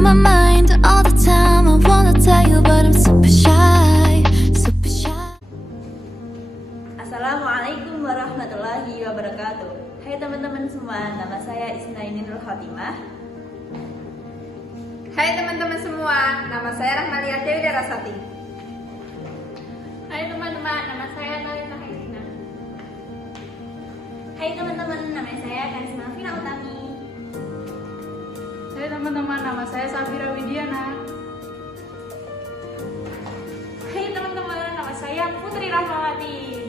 on my mind all the time. I wanna tell you, but I'm super shy, super shy. Assalamualaikum warahmatullahi wabarakatuh. Hai teman-teman semua, nama saya Isnaini Nur Khotimah. Hai teman-teman semua, nama saya Rahmalia Dewi Darasati. Hai teman-teman, nama saya Talita Hairina. Hai teman-teman, nama saya Karisma Fina Utami. Hai teman-teman, nama saya Safira Widiana. Hai teman-teman, nama saya Putri Rahmawati.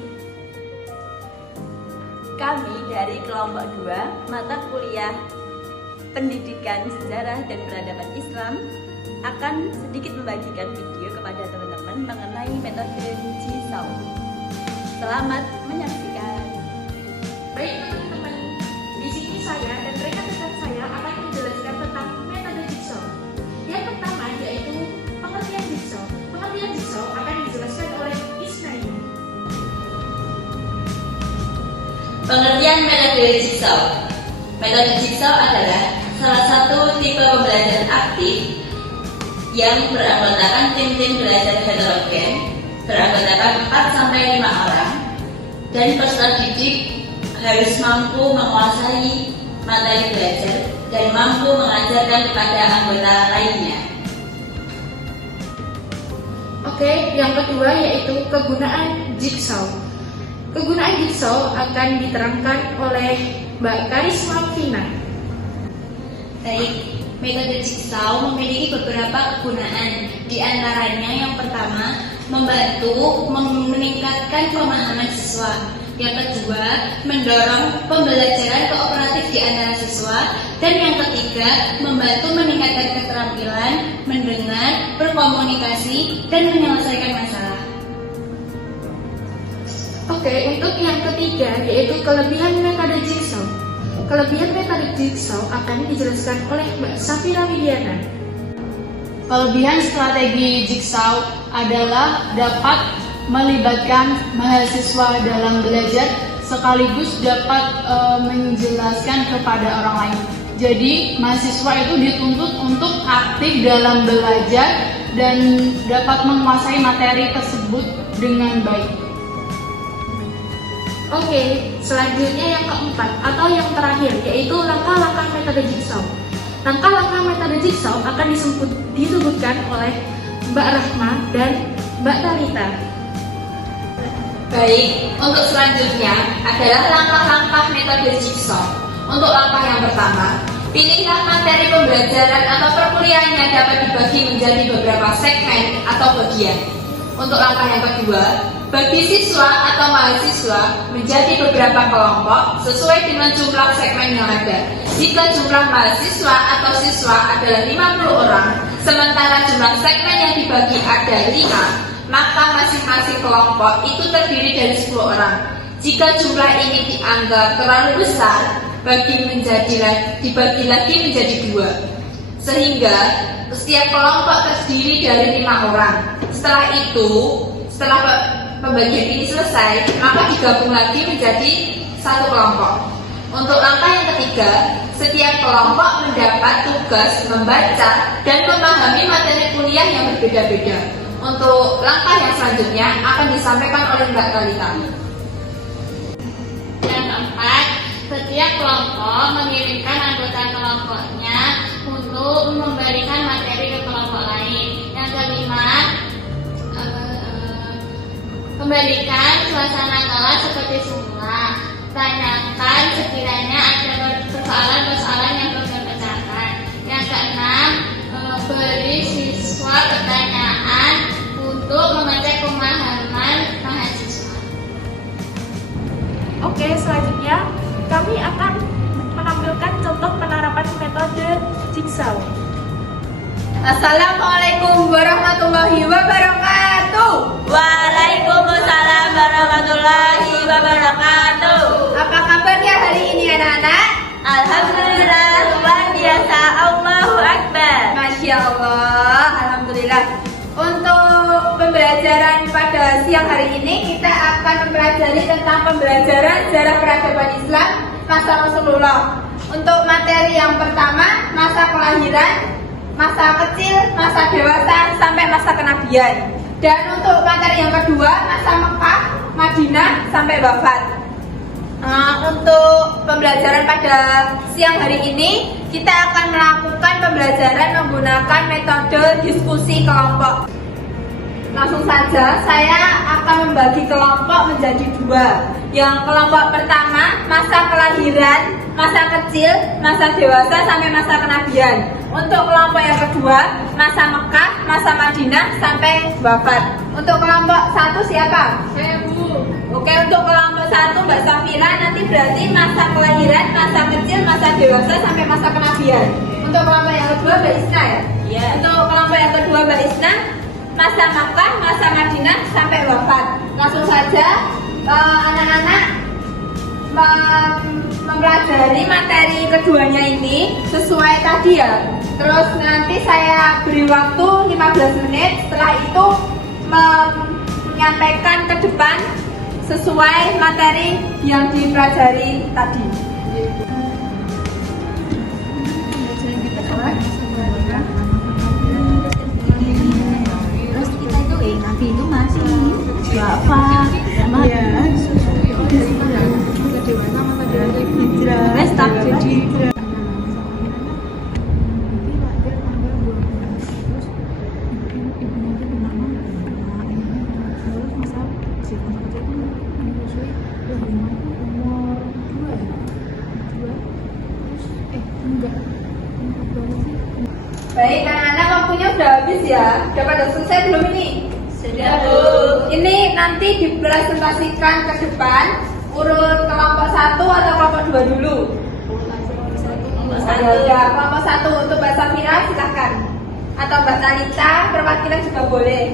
Kami dari kelompok 2 mata kuliah Pendidikan Sejarah dan Peradaban Islam akan sedikit membagikan video kepada teman-teman mengenai metode Jigsaw. Selamat menyaksikan. Baik teman-teman, di sini saya dan rekan-rekan saya akan menjelaskan tentang metode Jigsaw. Yang pertama yaitu pengertian Jigsaw. Pengertian Jigsaw akan dijelaskan oleh Isnaini. Pengertian metode Jigsaw. Metode Jigsaw adalah salah satu tipe pembelajaran aktif yang beranggotakan tim-tim belajar heterogen, beranggotakan 4-5 orang, dan peserta didik harus mampu menguasai materi belajar dan mampu mengajarkan kepada anggota lainnya. Oke, yang kedua yaitu kegunaan Jigsaw. Kegunaan Jigsaw akan diterangkan oleh Mbak Karisma Fina. Baik, metode Jigsaw memiliki beberapa kegunaan. Di antaranya yang pertama, membantu meningkatkan pemahaman siswa. Yang kedua, mendorong pembelajaran kooperatif di antara siswa. Dan yang ketiga, membantu meningkatkan keterampilan mendengar, berkomunikasi, dan menyelesaikan masalah. Oke, untuk yang ketiga yaitu kelebihan metode Jigsaw. Kelebihan metode Jigsaw akan dijelaskan oleh Mbak Safira Widiana. Kelebihan strategi Jigsaw adalah dapat melibatkan mahasiswa dalam belajar sekaligus dapat menjelaskan kepada orang lain. Jadi mahasiswa itu dituntut untuk aktif dalam belajar dan dapat menguasai materi tersebut dengan baik. Oke, selanjutnya yang keempat atau yang terakhir yaitu langkah-langkah metode Jigsaw. Langkah-langkah metode Jigsaw akan disebutkan oleh Mbak Rahma dan Mbak Talita. Baik, untuk selanjutnya adalah langkah-langkah metode Jigsaw. Untuk langkah yang pertama, pilihlah materi pembelajaran atau perkuliahan yang dapat dibagi menjadi beberapa segmen atau bagian. Untuk langkah yang kedua, bagi siswa atau mahasiswa menjadi beberapa kelompok sesuai dengan jumlah segmen yang ada. Jika jumlah mahasiswa atau siswa adalah 50 orang, sementara jumlah segmen yang dibagi ada 5, maka masing-masing kelompok itu terdiri dari 10 orang. Jika jumlah ini dianggap terlalu besar, dibagi lagi menjadi 2. Sehingga setiap kelompok terdiri dari 5 orang. Setelah pembagian ini selesai, maka digabung lagi menjadi satu kelompok. Untuk langkah yang ketiga, setiap kelompok mendapat tugas membaca dan memahami materi kuliah yang berbeda-beda. Untuk langkah yang selanjutnya akan disampaikan oleh Mbak Talita. Yang keempat, setiap kelompok mengirimkan anggota kelompoknya untuk memberikan materi ke kelompok lain. Yang kelima, kembalikan suasana kelas seperti semula. Tanyakan sekiranya ada persoalan-persoalan yang belum terpecahkan. Yang keenam, beri siswa pertanyaan untuk mengecek pemahaman mahasiswa. Oke, selanjutnya kami akan menampilkan contoh penerapan metode Jigsaw. Assalamualaikum warahmatullahi wabarakatuh. Waalaikumsalam warahmatullahi wabarakatuh. Apa kabarnya hari ini anak-anak? Alhamdulillah, luar biasa. Allahu Akbar. Masya Allah, Alhamdulillah. Untuk pembelajaran pada siang hari ini kita akan mempelajari tentang pembelajaran sejarah peradaban Islam masa Rasulullah. Untuk materi yang pertama, masa kelahiran. masa kecil, masa dewasa, sampai masa kenabian. Dan untuk materi yang kedua, masa Mekah, Madinah, sampai wafat. Untuk pembelajaran pada siang hari ini, kita akan melakukan pembelajaran menggunakan metode diskusi kelompok. Langsung saja, saya akan membagi kelompok menjadi dua. Yang kelompok pertama, masa kelahiran, masa kecil, masa dewasa, sampai masa kenabian. Untuk kelompok yang kedua, masa Mekah, masa Madinah, sampai wafat. Untuk kelompok satu siapa? Saya Bu. Oke, untuk kelompok satu Mbak Safira nanti berarti masa kelahiran, masa kecil, masa dewasa, sampai masa kenabian. Untuk kelompok yang kedua Mbak Isna ya? Iya. Untuk kelompok yang kedua Mbak Isna, masa Makkah, masa Madinah, sampai wafat. Langsung saja anak-anak mempelajari materi keduanya ini sesuai tadi ya. Terus nanti saya beri waktu 15 menit, setelah itu menyampaikan ke depan sesuai materi yang dipelajari tadi. Terus kita itu Nabi itu masih wafat, Baik, anak-anak waktunya sudah habis ya. Sudah pada selesai belum ini? Sudah, Bu. Ini nanti dipresentasikan ke depan. Urut kelompok 1 atau kelompok 2 dulu? Ya, kelompok 1 untuk Mbak Safira silahkan. Atau Mbak Talita, perwakilan juga boleh.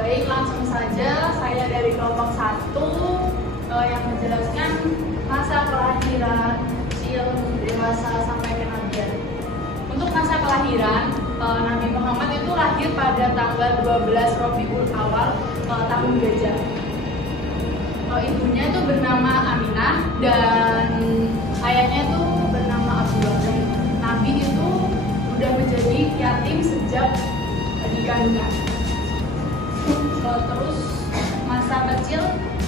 Baik, langsung saja saya dari kelompok 1 yang menjelaskan masa kelahiran, kecil, dewasa, sampai kenabian. Untuk masa kelahiran, Nabi Muhammad itu lahir pada tanggal 12 Rabiul Awal tahun Gajah. Ibunya itu bernama Aminah dan ayahnya itu bernama Abu Bakar. Nabi itu sudah menjadi yatim sejak dikandungkan. Terus masa kecil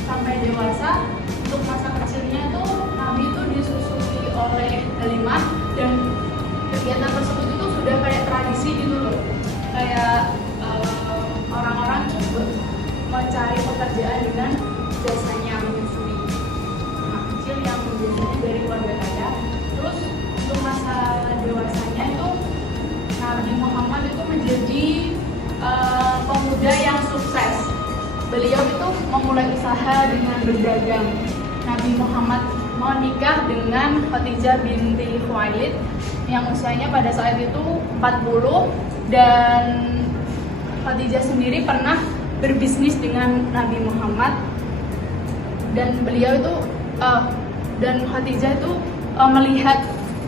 sampai dewasa, untuk masa kecilnya itu Nabi itu disusui oleh Halimah dan kegiatan tersebut itu sudah kayak tradisi gitu loh, kayak orang-orang coba mencari pekerjaan dengan jasanya menyusui anak kecil yang biasanya dari keluarga kaya. Terus untuk masa dewasanya itu Nabi Muhammad itu menjadi pemuda yang sukses. Beliau itu memulai usaha dengan berdagang. Nabi Muhammad menikah dengan Khadijah binti Khuwailid yang usianya pada saat itu 40, dan Khadijah sendiri pernah berbisnis dengan Nabi Muhammad, dan beliau itu dan Khadijah itu melihat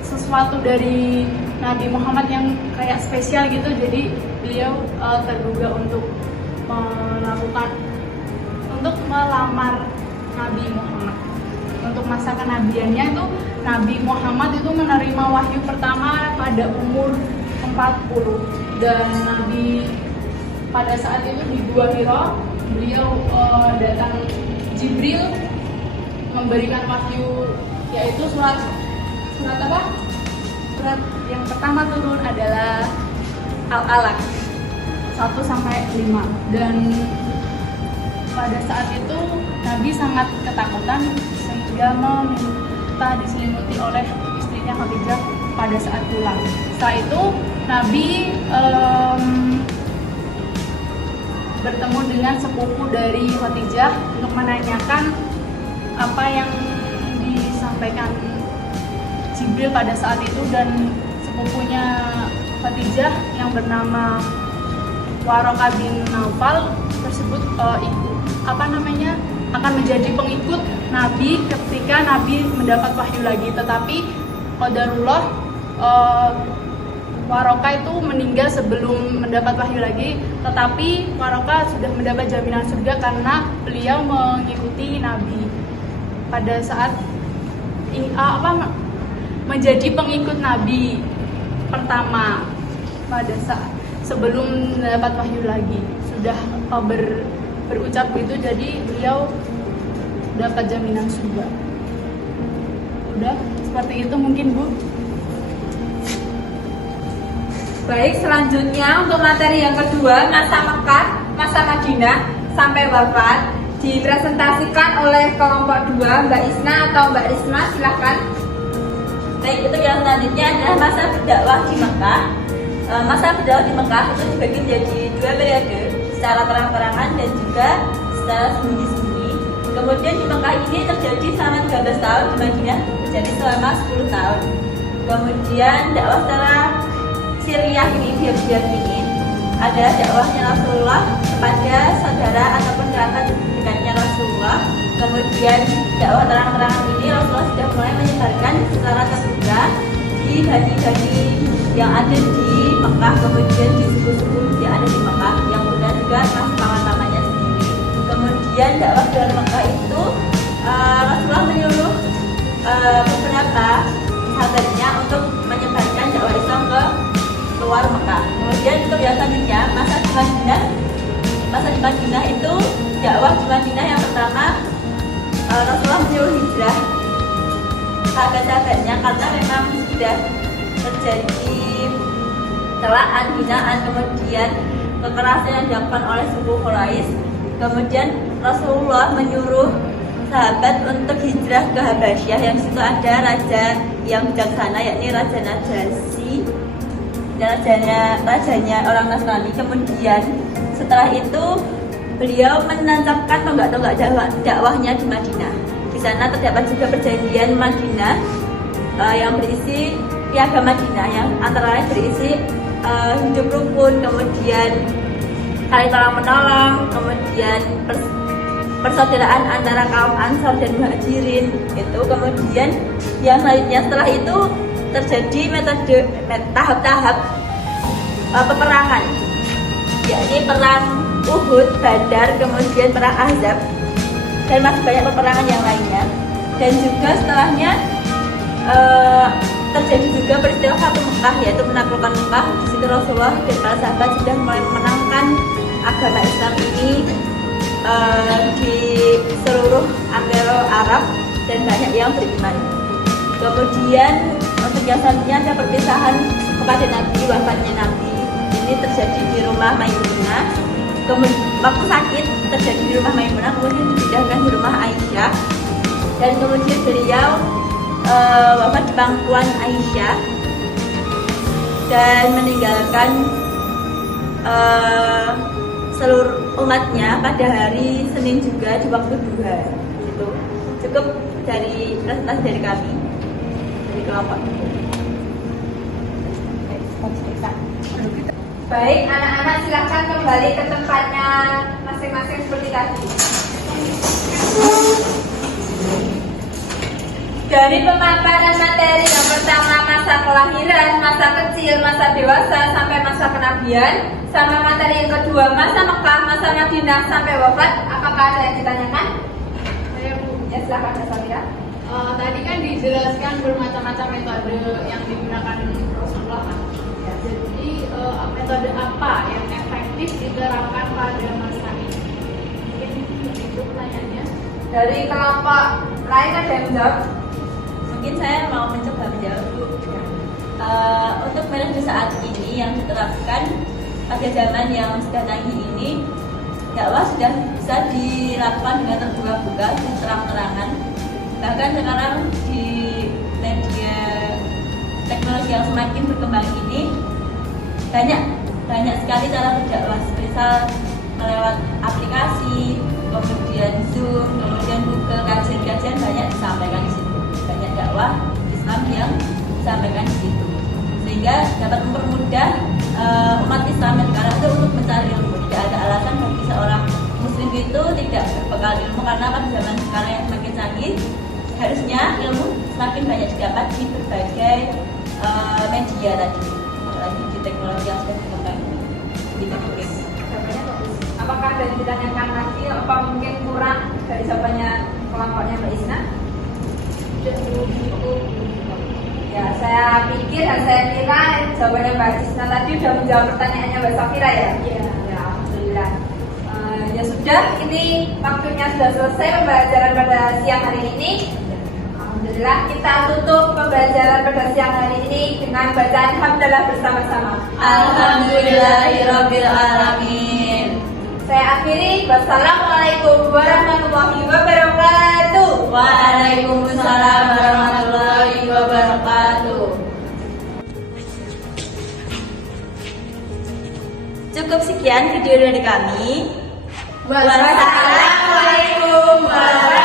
sesuatu dari Nabi Muhammad yang kayak spesial gitu, jadi beliau tergugah untuk melamar Nabi Muhammad. Untuk masa kenabiannya itu Nabi Muhammad itu menerima wahyu pertama pada umur 40, dan Nabi pada saat itu di Gua Hira beliau datang Jibril memberikan wahyu, yaitu surat apa? Surat yang pertama turun adalah Al-Alaq 1-5, dan pada saat itu Nabi sangat ketakutan sehingga meminta diselimuti oleh istrinya Khadijah pada saat pulang. Setelah itu Nabi bertemu dengan sepupu dari Khadijah untuk menanyakan apa yang disampaikan Jibril pada saat itu, dan sepupunya Khadijah yang bernama Waraqah bin Naufal tersebut akan menjadi pengikut Nabi ketika Nabi mendapat wahyu lagi. Tetapi qadarullah Waraqah itu meninggal sebelum mendapat wahyu lagi, tetapi Waraqah sudah mendapat jaminan surga karena beliau mengikuti Nabi pada saat menjadi pengikut Nabi pertama pada saat sebelum dapat wahyu lagi sudah berucap gitu, jadi beliau dapat jaminan surga. Udah seperti itu mungkin Bu. Baik, selanjutnya untuk materi yang kedua, masa Mekah, masa Madinah sampai wafat, dipresentasikan oleh kelompok 2, Mbak Isna atau Mbak Risma, silahkan. Baik, untuk yang selanjutnya adalah masa berdakwah di Mekah. Masa berdakwah di Mekah itu dibagi menjadi 2 periode, secara terang-terangan dan juga secara sembunyi-sembunyi. Kemudian di Mekah ini terjadi selama 13 tahun, di Madinah terjadi selama 10 tahun. Kemudian dakwah secara Syriah ini, diam-diam ini adalah dakwahnya Rasulullah kepada saudara ataupun kerabat dekatnya Rasulullah. Kemudian dakwah terang-terangan ini Rasulullah sudah mulai menyebarkan secara terbuka di bani-bani yang ada di Mekah, kemudian di suku-suku yang ada di Mekah, yang benar juga mas paman-pamannya sendiri. Kemudian dakwah dari Mekah itu Rasulullah menyuruh beberapa sahabatnya untuk menyebarkan dakwah Islam ke luar Mekah. Kemudian untuk yang selanjutnya masa di Madinah itu dakwah di Madinah yang pertama Rasulullah menyuruh hijrah sahabat-sahabatnya karena memang sudah terjadi celaan, hinaan, kemudian kekerasan yang dilakukan oleh suku Quraisy. Kemudian Rasulullah menyuruh sahabat untuk hijrah ke Habasyah, yang situ ada raja yang bijaksana, yakni Raja Najasyi, rajanya orang Nasrani. Kemudian setelah itu beliau menancapkan tonggak-tonggak dakwahnya di Madinah. Di sana terdapat juga perjanjian Madinah yang berisi piagam Madinah, yang antara lain berisi hidup rukun, kemudian saling tolong menolong, kemudian persaudaraan antara kaum Ansar dan Muhajirin itu. Kemudian yang selanjutnya setelah itu terjadi tahap-tahap peperangan, yakni perang Uhud, Badar, kemudian perang Ahzab, dan masih banyak peperangan yang lainnya. Dan juga setelahnya terjadi juga peristiwa Fatu Mekah, yaitu menaklukkan Mekah. Di situ Rasulullah dan para sahabat sudah mulai memenangkan agama Islam ini di seluruh antero Arab, dan banyak yang beriman. Kemudian untuk yang selanjutnya ada perpisahan kepada Nabi, wafatnya Nabi. Ini terjadi di rumah Maimunah. Waktu sakit terjadi di rumah Maimunah, kemudian dipindahkan di rumah Aisyah, dan kemudian beliau wafat di pangkuan Aisyah dan meninggalkan seluruh umatnya pada hari Senin juga di waktu duha. Itu cukup dari presentasi dari kami, dari kelompok. Baik, anak-anak silakan kembali ke tempatnya masing-masing seperti tadi. Dari pemaparan materi yang pertama, masa kelahiran, masa kecil, masa dewasa, sampai masa kenabian, sama materi yang kedua, masa Mekah, masa Madinah, sampai wafat, apakah ada yang ditanyakan? Saya Bu. Ya, silakan ya, Samira. Tadi kan dijelaskan bermacam-macam metode yang digunakan Rasulullah kan. Ya, jadi metode apa yang efektif diterapkan pada masa ini? Mungkin itu pertanyaannya. Dari kelompok lain ada yang menjawab? Mungkin saya mau mencoba menjawab Bu. Untuk metode saat ini yang diterapkan pada zaman yang sudah canggih ini, dakwah sudah bisa dilakukan dengan terbuka-buka dan terang-terangan. Bahkan sekarang di media teknologi yang semakin berkembang ini banyak sekali cara berdakwah, misal melewat aplikasi, kemudian Zoom, kemudian Google, kajian-kajian banyak disampaikan di situ. Banyak dakwah Islam yang disampaikan di situ, sehingga dapat mempermudah umat Islam yang sekarang itu untuk mencari ilmu. Tidak ada alasan bagi seorang Muslim itu tidak berbekal ilmu, karena pada zaman sekarang yang semakin canggih, harusnya ilmu semakin banyak didapat di berbagai media tadi, apalagi di teknologi yang sudah berkembang di teknologi. Apakah ada yang ditanyakan lagi, apa mungkin kurang dari jawabannya kelompoknya Mbak Isna? Ya, Saya pikir dan saya kira jawabannya Mbak Cisna tadi sudah menjawab pertanyaannya Mbak Safira ya? Iya. Ya, alhamdulillah. Ya sudah, ini waktunya sudah selesai pembelajaran pada siang hari ini. Alhamdulillah, kita tutup pembelajaran pada siang hari ini dengan bacaan hamdalah bersama-sama. Alhamdulillahirabbil alamin. Saya akhiri. Wassalamualaikum warahmatullahi wabarakatuh. Waalaikumsalam warahmatullahi wabarakatuh. Cukup sekian video dari kami. Wassalamualaikum warahmatullahi wabarakatuh.